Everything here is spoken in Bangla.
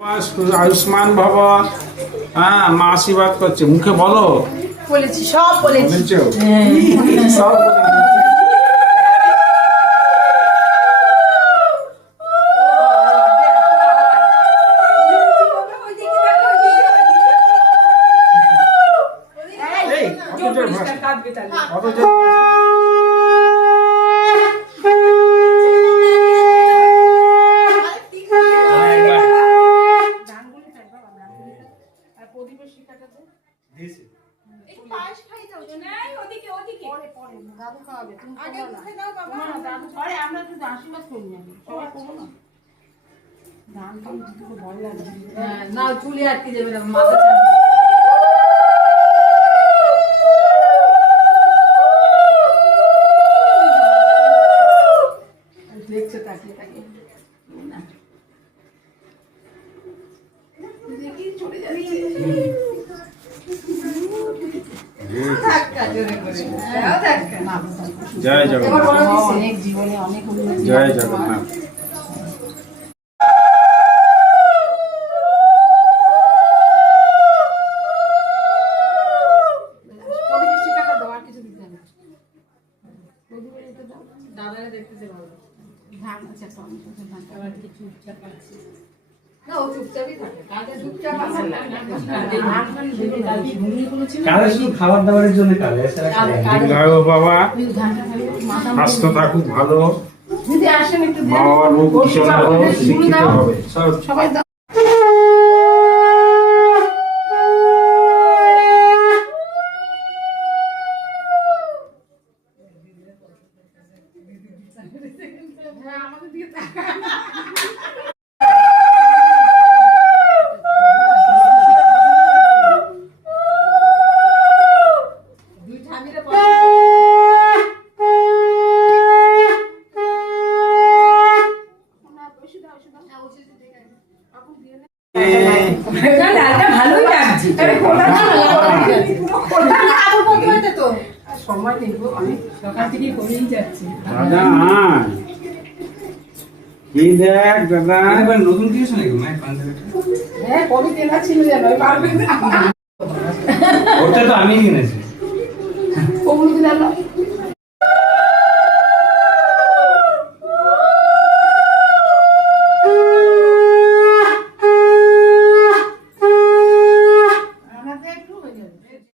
আয়ুষ্মান ভব। হ্যাঁ, মা আশীর্বাদ করছে, মুখে বলো। বলেছি, সব বলেছি। সব না চুলে আটকে যাবে না, মাথা দেখছে তাকিয়ে তাকিয়ে দেখি চলে যাচ্ছে। জয় জগন্নাথ। অনেক জীবনে অনেক উন্নতি। জয় জগন্নাথ। খাবার দাবারের জন্য বাবা স্বাস্থ্য থাকুক ভালো, বাবার মুখ ভীষণ ভালো, শিক্ষিত হবে সবাই। ভালোই লাগছে। সময় নেই, অনেক সকাল থেকে করেই যাচ্ছে। দাদা কি দেখ দাদা, নতুন কিছু নাকি মায়ের পাঞ্জাবিটা? হ্যাঁ, কবে কেনা ছিল জানো, পারবে না। ওটা তো আমি কিনেছি। ওগুলো কি জানো?